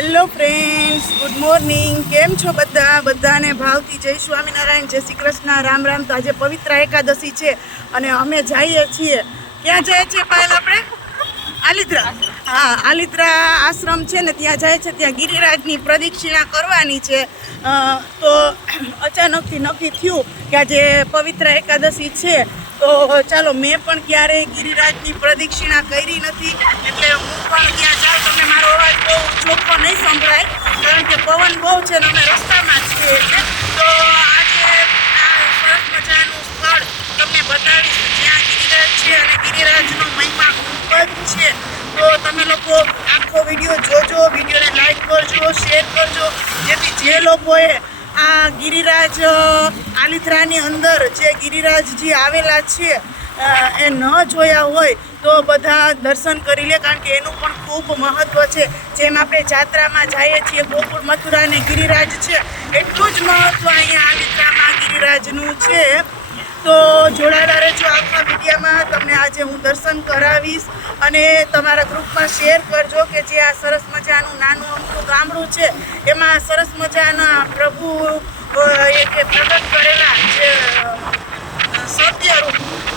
Hello friends good morning કેમ છો બધા? બધાને ભાવતી જય સ્વામિનારાયણ. જય શ્રી કૃષ્ણ. રામ રામ. તો આજે પવિત્ર એકાદશી છે અને અમે જઈએ છીએ. ક્યાં જઈએ છીએ પાયલ આપણે? આલિદ્રા. હા, આલિદ્રા આશ્રમ છે ને ત્યાં જાય છે. ત્યાં ગિરિરાજની પ્રદક્ષિણા કરવાની છે. તો અચાનકથી નક્કી થયું કે આજે પવિત્ર એકાદશી છે. તો ચાલો, મેં પણ ક્યારેય ગિરિરાજની પ્રદક્ષિણા કરી નથી. એટલે હું પણ ત્યાં જાઉં, તમે મારો અવાજ બહુ ચોખ્ખો નહીં સંભળાય, કારણ કે પવન બહુ છે અને અમે રસ્તામાં જ છીએ એટલે. તો આજે આ સરસ મજાનું સ્થળ તમને બતાવીશ, જ્યાં ગિરિરાજ છે અને ગિરિરાજનો મહિમા ખૂબ જ છે. તો તમે લોકો આખો વીડિયો જોજો, વિડીયોને લાઈક કરજો શેર કરજો, જેથી જે લોકોએ આ ગિરિરાજ આલિથરાની અંદર જે ગિરિરાજજી આવેલા છે એ ન જોયા હોય તો બધા દર્શન કરી લે, કારણ કે એનું પણ ખૂબ મહત્ત્વ છે. જેમ આપણે જાત્રામાં જઈએ છીએ, ગોકુળ, મથુરા અને ગિરિરાજ છે, એટલું જ મહત્ત્વ અહીંયા આલિથરામાં ગિરિરાજનું છે. તો જોડાયેલા રહેજો આપણા મીડિયામાં. તમને આજે હું દર્શન કરાવીશ અને તમારા ગ્રુપમાં શેર કરજો કે જે આ સરસ મજાનું નાનું અમથું ગામડું છે, એમાં સરસ મજાના પ્રભુ એ પ્રગટ કરેલા જે સત્ય સત્યરૂપ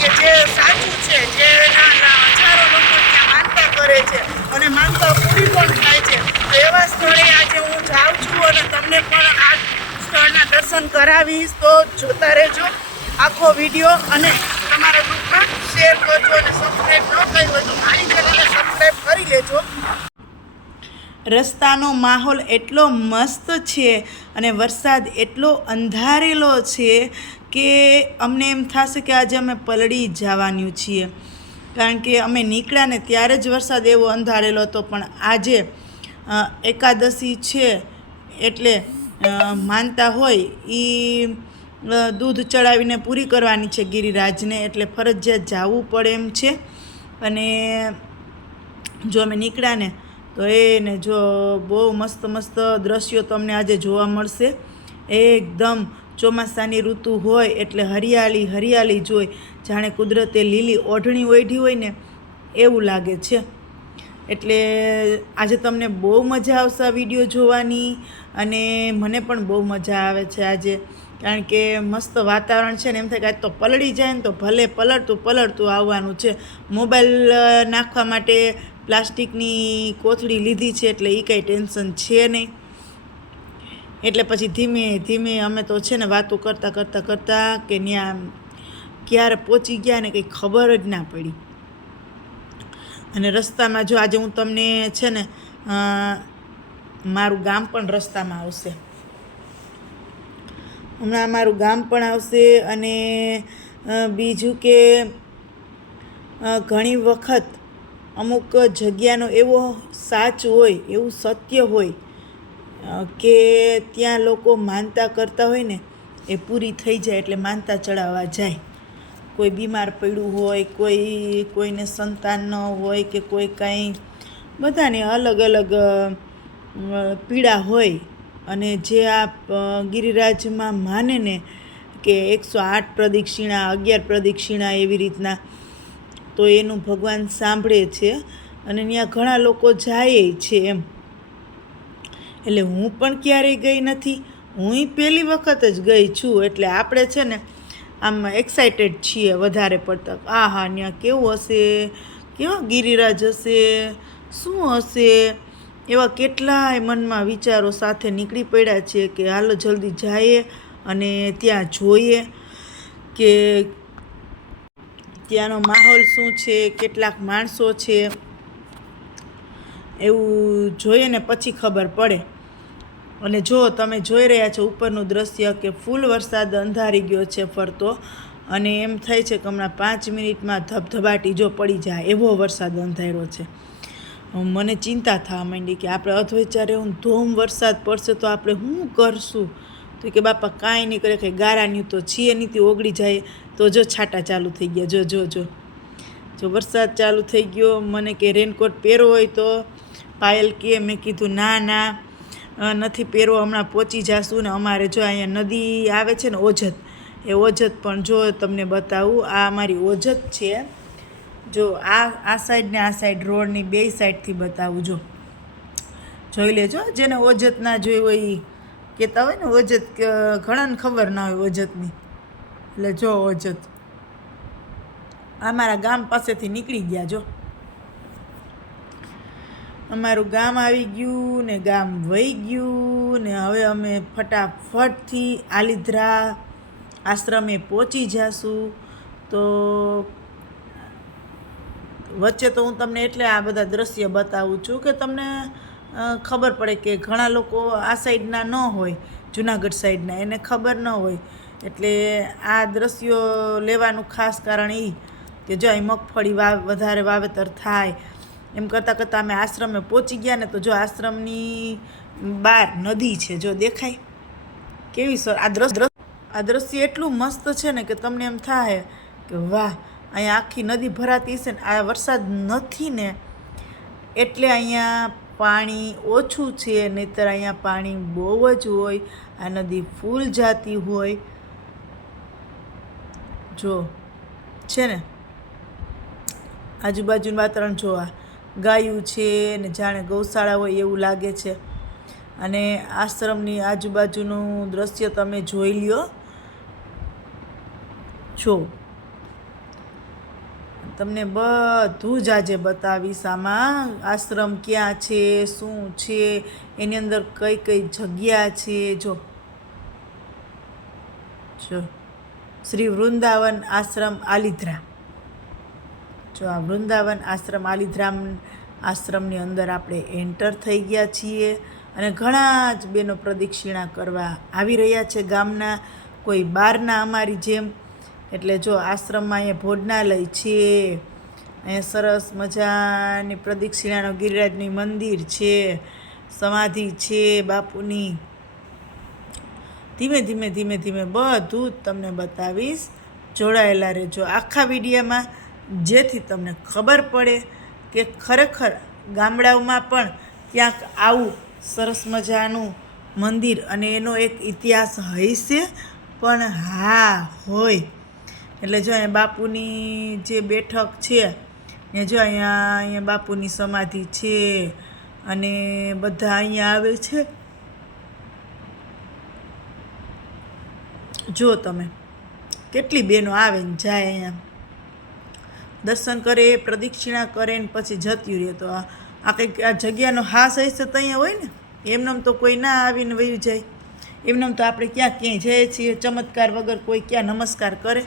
કે જે સાચું છે, જે ના- ના, હજારો લોકો ત્યાં માનતા કરે છે અને માનતા પૂરી પણ થાય છે. તો એવા સ્થળે આજે હું જાઉં છું અને તમને પણ આ સ્થળના દર્શન કરાવીશ. તો જોતા રહેજો. આખો વીડિયો અને તમારા ગ્રુપમાં શેર કરજો અને સબસ્ક્રાઈબ ન કર્યું હોય તો મારી ચેનલને સબસ્ક્રાઈબ કરી લેજો. રસ્તાનો માહોલ એટલો મસ્ત છે અને વરસાદ એટલો અંધારેલો છે કે અમને એમ થશે કે આજે અમે પલળી જવાનું છીએ. કારણ કે અમે નીકળ્યા ને ત્યારે જ વરસાદ એવો અંધારેલો હતો, પણ આજે એકાદશી છે એટલે માનતા હોય એ દૂધ ચડાવીને પૂરી કરવાની છે ગિરિરાજને, એટલે ફરજિયાત જવું પડે એમ છે. અને જો અમે નીકળ્યા ને, તો એને જો બહુ મસ્ત મસ્ત દ્રશ્યો તમને આજે જોવા મળશે. એકદમ ચોમાસાની ઋતુ હોય, એટલે હરિયાળી હરિયાળી જોઈ. જાણે કુદરતે લીલી ઓઢણી ઓઢી હોય ને, એવું લાગે છે. એટલે આજે તમને બહુ મજા આવશે આ વીડિયો જોવાની, અને મને પણ બહુ મજા આવે છે આજે. કારણ કે મસ્ત વાતાવરણ છે ને એમ થાય કે આજ તો પલળી જાય ને તો ભલે પલળતું પલળતું આવવાનું છે. મોબાઈલ નાખવા માટે પ્લાસ્ટિકની કોથળી લીધી છે એટલે એ કાંઈ ટેન્શન છે નહીં. એટલે પછી ધીમે ધીમે અમે તો છે ને વાતો કરતાં કરતાં કરતાં કે ત્યાં ક્યારે પહોંચી ગયા ને કંઈ ખબર જ ના પડી. અને રસ્તામાં જો આજે હું તમને છે ને મારું ગામ પણ રસ્તામાં આવશે. હમણાં મારું ગામ પણ આવશે અને બીજું કે ઘણી વખત અમુક જગ્યાનો એવો સાચ હોય, એવું સત્ય હોય કે ત્યાં લોકો માનતા કરતા હોય ને, એ પૂરી થઈ જાય એટલે માનતા ચડાવવા જાય. કોઈ બીમાર પડ્યું હોય, કોઈ, કોઈને સંતાન ન હોય કે કોઈ કાંઈ, બધાને અલગ અલગ પીડા હોય. અને જે આ ગિરિરાજમાં માને ને કે એકસો આઠ પ્રદક્ષિણા અગિયાર પ્રદક્ષિણા એવી રીતના, તો એનું ભગવાન સાંભળે છે અને ત્યાં ઘણા લોકો જાય છે એમ. એટલે હું પણ ક્યારેય ગઈ નથી. હું પહેલી વખત જ ગઈ છું. એટલે આપણે છે ને, આમ એક્સાઇટેડ છીએ વધારે પડતા આ હા ત્યાં કેવું હશે? કેવા ગિરિરાજ હશે? શું હશે? એવા કેટલાય મનમાં વિચારો સાથે નીકળી પડ્યા છે કે હાલો જલ્દી જઈએ અને ત્યાં જોઈએ કે ત્યાંનો માહોલ શું છે, કેટલાક માણસો છે, એવું જોઈએ ને પછી ખબર પડે. અને જો તમે જોઈ રહ્યા છો ઉપરનું દ્રશ્ય કે ફૂલ વરસાદ અંધારી ગયો છે ફરતો અને એમ થાય છે કે હમણાં પાંચ મિનિટમાં ધબધબાટી જો પડી જાય, એવો વરસાદ અંધાર્યો છે. મને ચિંતા થવા માંડી કે આપણે અધવચારે હું ધોમ વરસાદ પડશે તો આપણે શું કરશું? તો કે બાપા, કાંઈ નહીં કરે કે ગારાની તો છીએ નીતિ ઓગળી જાય. તો જો છાંટા ચાલુ થઈ ગયા, જો જો જો. જો વરસાદ ચાલુ થઈ ગયો, મને કે રેનકોટ પહેરો હોય તો પાયલ કે, મેં કીધું, ના ના નથી પહેરવો, હમણાં પહોંચી જાશું ને અમારે જો અહીંયા નદી આવે છે ને ઓજત. એ ઓજત પણ જો તમને બતાવું, આ અમારી ઓજત છે. જો આ આ સાઈડ ને આ સાઈડ રોડની બે સાઈડથી બતાવું, જો. જોઈ લેજો, જેને ઓજત ના જોઈ હોય એ કહેતા હોય ને, ઓજત ઘણાને ખબર ના હોય ઓજતની. એટલે જો ઓજત. આ મારા ગામ પાસેથી નીકળી ગયા, જો. અમારું ગામ આવી ગયું ને ગામ વહી ગયું ને હવે અમે ફટાફટથી આલિદ્રા આશ્રમે પહોંચી જાશું. તો વચ્ચે તો હું તમને એટલે આ બધા દ્રશ્ય બતાવું છું કે તમને ખબર પડે કે ઘણા લોકો આ સાઈડના ન હોય, જુનાગઢ સાઈડના, એને ખબર ન હોય. એટલે આ દ્રશ્યો લેવાનું ખાસ કારણ એ કે જો અહીં મગફળી વાવ વધારે વાવેતર થાય, એમ કરતાં કરતાં અમે આશ્રમે પહોંચી ગયા ને તો જો આશ્રમની બહાર નદી છે, જો દેખાય? કેવી સર, આ દ્રશ્ય આ દ્રશ્ય એટલું મસ્ત છે ને કે તમને એમ થાય કે વાહ અહીંયા આખી નદી ભરાતી છે ને, આ વરસાદ નથી ને, એટલે અહીંયા પાણી ઓછું છે, નહીંતર અહીંયા પાણી બહુ જ હોય, આ નદી ફૂલ જાતી હોય. જો, છે ને? આજુબાજુનું વાતાવરણ જોવા ગાયું છે ને જાણે ગૌશાળા હોય એવું લાગે છે. અને આશ્રમની આજુબાજુનું દ્રશ્ય તમે જોઈ લ્યો. જો તમને બધું જ આજે બતાવીશ. આમાં આશ્રમ ક્યાં છે, શું છે, એની અંદર કઈ કઈ જગ્યા છે, જો. જો. શ્રી વૃંદાવન આશ્રમ આલિધ્રા. જો આ વૃંદાવન આશ્રમ આલિધ્રામ આશ્રમની અંદર આપણે એન્ટર થઈ ગયા છીએ અને ઘણા જ બેનો પ્રદક્ષિણા કરવા આવી રહ્યા છે ગામના. કોઈ બહારના અમારી જેમ એટલે જો આશ્રમમાં અહીંયા ભોજનાલય છે, અહીંયા સરસ મજાની પ્રદક્ષિણાનો ગિરિરાજની મંદિર છે, સમાધિ છે બાપુની. ધીમે ધીમે ધીમે ધીમે બધું જ તમને બતાવીશ. જોડાયેલા રહેજો આખા વિડીયામાં, જેથી તમને ખબર પડે કે ખરેખર ગામડાઓમાં પણ ક્યાંક આવું સરસ મજાનું મંદિર અને એનો એક ઇતિહાસ હશે. પણ હા, હોય. એટલે જો અહીંયા બાપુની જે બેઠક છે, ને જો અહીંયા અહીંયા બાપુની સમાધિ છે, અને બધા અહીંયા આવે છે. જો તમે, કેટલી બહેનો આવે ને જાય અહીંયા. દર્શન કરે, પ્રદક્ષિણા કરે ને પછી જતી રહે. તો આ આ કંઈક આ જગ્યાનો હાસ હશે તો અહીંયા હોય ને, એમનેમ તો કોઈ ના આવીને વયું જાય. એમનેમ તો આપણે ક્યાં ક્યાંય જઈએ છીએ, ચમત્કાર વગર કોઈ ક્યાં નમસ્કાર કરે.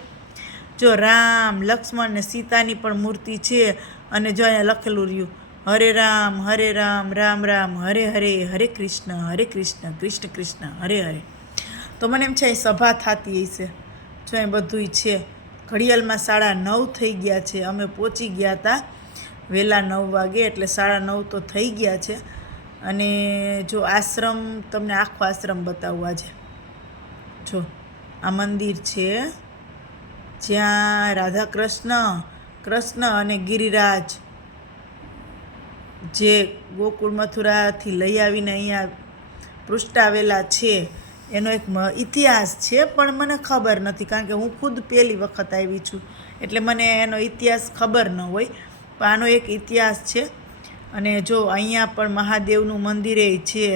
જો રામ, લક્ષ્મણ ને સીતાની પણ મૂર્તિ છે અને જો અહીંયા લખેલું રહ્યું, હરે રામ હરે રામ રામ રામ, હરે હરે હરે કૃષ્ણ હરે કૃષ્ણ કૃષ્ણ કૃષ્ણ, હરે હરે. તો મને એમ છે અહીં સભા થતી હશે જો અહીં બધુંય છે. ઘડિયાળમાં સાડા નવ થઈ ગયા છે. અમે પહોંચી ગયા હતા વહેલા નવ વાગે, એટલે સાડા નવ તો થઈ ગયા છે. અને જો આશ્રમ તમને આખો આશ્રમ બતાવવા છે. જો, આ મંદિર છે. જ્યાં રાધા કૃષ્ણ અને ગિરિરાજ જે ગોકુળ મથુરાથી લઈ આવીને અહીંયા પૃષ્ઠાવેલા છે, એનો એક ઇતિહાસ છે, પણ મને ખબર નથી, કારણ કે હું ખુદ પહેલી વખત આવી છું. એટલે મને એનો ઇતિહાસ ખબર ન હોય, પણ આનો એક ઇતિહાસ છે. અને જો અહીંયા પણ મહાદેવનું મંદિરે છે,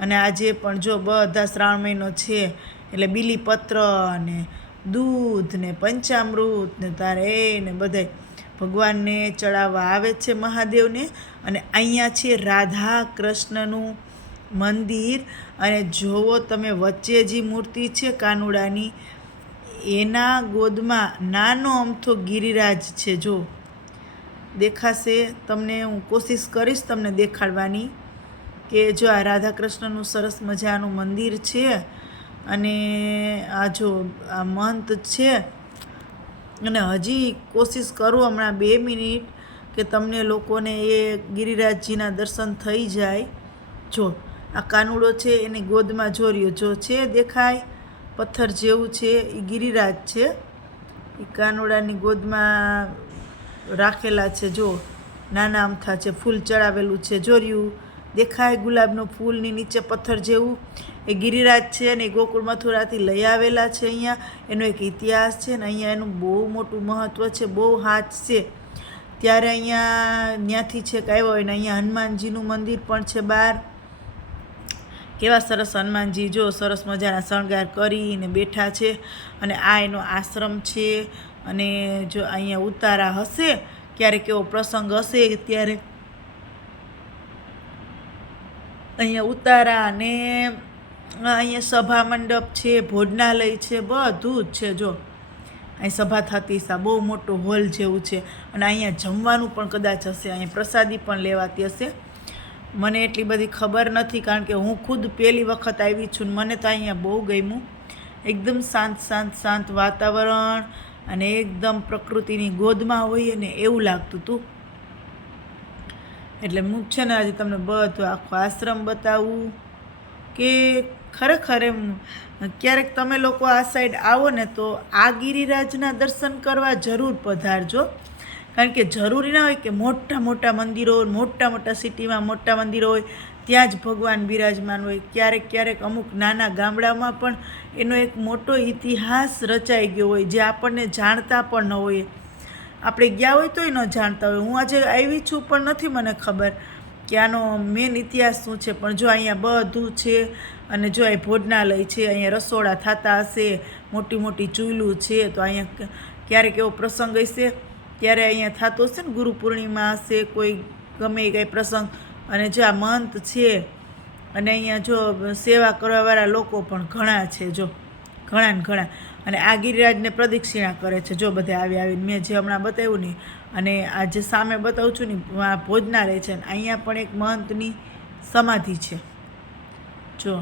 અને આજે પણ જો બધા શ્રાવણ મહિનો છે, એટલે બીલીપત્ર ને દૂધ ને પંચામૃત ને તારે ને બધાય ભગવાનને ચડાવવા આવે છે મહાદેવને. અને અહીંયા છે રાધા કૃષ્ણનું મંદિર. અને જોવો તમે વચ્ચે જે મૂર્તિ છે કાનુડાની, એના ગોદમાં નાનો અમથો ગિરિરાજ છે. જો, દેખાશે તમને, હું કોશિશ કરીશ તમને દેખાડવાની કે જો આ રાધા કૃષ્ણનું સરસ મજાનું મંદિર છે અને આ જો આ મંથ છે, અને હજી કોશિશ કરું હમણાં બે મિનિટ કે તમને લોકોને એ ગિરિરાજજીના દર્શન થઈ જાય. જો, આ કાનુડો છે, એની ગોદમાં જોર્યો જો છે દેખાય, પથ્થર જેવું છે, એ ગિરિરાજ છે. એ કાનુડાની ગોદમાં રાખેલા છે, જો, નાના અમથા છે, ફૂલ ચડાવેલું છે જોર્યું દેખાય ગુલાબનું ફૂલની નીચે પથ્થર જેવું. એ ગિરિરાજ છે અને એ ગોકુળ મથુરાથી લઈ આવેલા છે અહીંયા. એનો એક ઇતિહાસ છે ને અહીંયા એનું બહુ મોટું મહત્ત્વ છે, બહુ હાથ છે. ત્યારે અહીંયા ત્યાંથી છેક આવ્યો હોય ને અહીંયા હનુમાનજીનું મંદિર પણ છે બહાર. કેવા સરસ હનુમાનજી, જો સરસ મજાના શણગાર કરીને બેઠા છે અને આ એનો આશ્રમ છે અને જો અહીંયા ઉતારા હશે, ક્યારેક એવો પ્રસંગ હશે ત્યારે અહીંયા ઉતારા અને અહીંયા સભા મંડપ છે, ભોજનાલય છે, બધું જ છે, જો. અહીં સભા થતી સા બહુ મોટો હોલ જેવું છે. અને અહીંયા જમવાનું પણ કદાચ હશે. અહીંયા પ્રસાદી પણ લેવાતી હશે. મને એટલી બધી ખબર નથી, કારણ કે હું ખુદ પહેલી વખત આવી છું મને તો અહીંયા બહુ ગમ્યું. એકદમ શાંત શાંત શાંત વાતાવરણ અને એકદમ પ્રકૃતિની ગોદમાં હોઈએ ને એવું લાગતું હતું. એટલે હું છે ને આજે તમને બધું આખો આશ્રમ બતાવું કે ખરેખર એમ ક્યારેક તમે લોકો આ સાઈડ આવો ને તો આ ગિરિરાજના દર્શન કરવા જરૂર પધારજો. કારણ કે જરૂરી ના હોય કે મોટા મોટા મંદિરો મોટા મોટા સિટીમાં મોટા મંદિરો હોય, ત્યાં જ ભગવાન બિરાજમાન હોય. ક્યારેક ક્યારેક અમુક નાના ગામડામાં પણ એનો એક મોટો ઇતિહાસ રચાઈ ગયો હોય, જે આપણને જાણતા પણ ન હોય આપણે ગયા હોય તોય ન જાણતા હોય. હું આજે આવી છું પણ નથી મને ખબર કે આનો મેન ઇતિહાસ શું છે. પણ જો અહીંયા બધું છે અને જો અહીં ભોજનાલય છે, અહીંયા રસોડા થતા હશે, મોટી મોટી ચૂલું છે, તો અહીંયા ક્યારેક એવો પ્રસંગ હશે, ત્યારે અહીંયા થતો હશે ને ગુરુ પૂર્ણિમા હશે, કોઈ ગમે કંઈ પ્રસંગ. અને જો આ મંત છે અને અહીંયા જો સેવા કરવાવાળા લોકો પણ ઘણા છે, જો ઘણા ને ઘણા. અને આ ગિરિરાજને પ્રદક્ષિણા કરે છે. જો બધે આવી આવીને મેં જે હમણાં બતાવ્યું ને, અને આ જે સામે બતાવું છું ને, આ ભોજનાલય છે ને, અહીંયા પણ એક મહંતની સમાધિ છે. જો,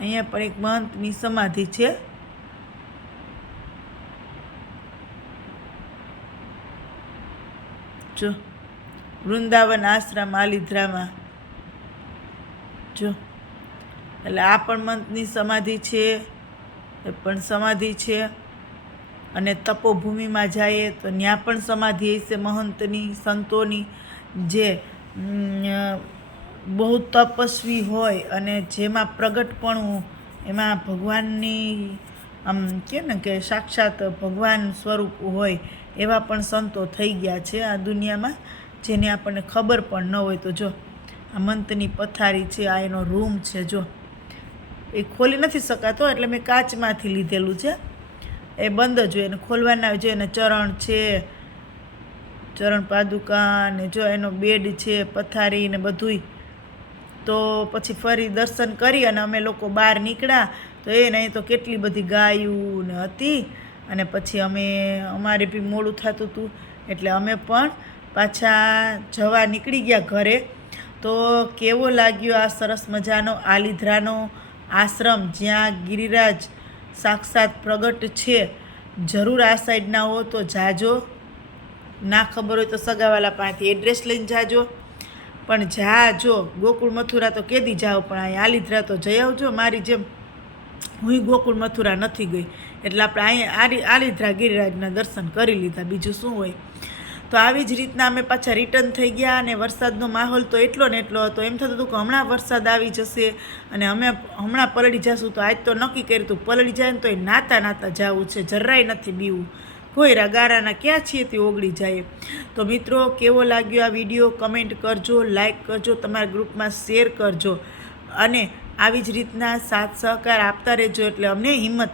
અહીંયા પણ એક મહંતની સમાધિ છે. જો, વૃંદાવન આશ્રમ આલિદ્રામાં જો, એટલે આ પણ મંતની સમાધિ છે. પણ સમાધિ છે. અને તપોભૂમિમાં જઈએ તો ત્યાં પણ સમાધિ હશે મહંતની, સંતોની, જે બહુ તપસ્વી હોય અને જેમાં પ્રગટપણું એમાં ભગવાનની, આમ કે ને કે સાક્ષાત ભગવાન સ્વરૂપ હોય એવા પણ સંતો થઈ ગયા છે આ દુનિયામાં, જેને આપણને ખબર પણ ન હોય તો જો, આ મંતની પથારી છે, આ એનો રૂમ છે જો. એ ખોલી નથી શકાતો, એટલે મેં કાચમાંથી લીધેલું છે. એ બંધ જ હોય, એને ખોલવાના જો એને ચરણ છે, ચરણ પાદુકા ને જો એનો બેડ છે, પથારી ને બધુંય. તો પછી ફરી દર્શન કરી અને અમે લોકો બહાર નીકળ્યા. તો એ નહીં તો કેટલી બધી ગાયું ને હતી. અને પછી અમે, અમારે બી મોડું થતું હતું, એટલે અમે પણ પાછા જવા નીકળી ગયા ઘરે. તો કેવો લાગ્યો આ સરસ મજાનો આલિધ્રાનો આશ્રમ જ્યાં ગિરિરાજ સાક્ષાત પ્રગટ છે. જરૂર આ સાઈડના હો તો જાજો. ના ખબર હોય તો સગાવાલા પાસેથી એડ્રેસ લઈને જાજો. પણ જા જો ગોકુળ મથુરા તો કેદી જાઓ, પણ અહીંયા આલિદ્રા તો જઈ આવજો. મારી જેમ હું ગોકુળ મથુરા નથી ગઈ. એટલે આપણે અહીંયા આલિદ્રા ગિરિરાજના દર્શન કરી લીધા. બીજું શું હોય? તો આવી જ રીતના અમે પાછા રિટર્ન થઈ ગયા અને વરસાદનો માહોલ તો એટલો ને એટલો હતો. એમ થતું હતું કે હમણાં વરસાદ આવી જશે અને અમે હમણાં પલળી જશું તો આજ તો નક્કી કર્યું હતું, પલળી જાય ને તો એ નાતા નાતા જવું છે, જરાય નથી બીવું. કોઈ ગારાના ક્યાં છીએ તે ઓગળી જાય. તો મિત્રો, કેવો લાગ્યો આ વીડિયો કમેન્ટ કરજો લાઈક કરજો, તમારા ગ્રુપમાં શેર કરજો. અને આવી જ રીતના સાથ સહકાર આપતા રહેજો એટલે અમને હિંમત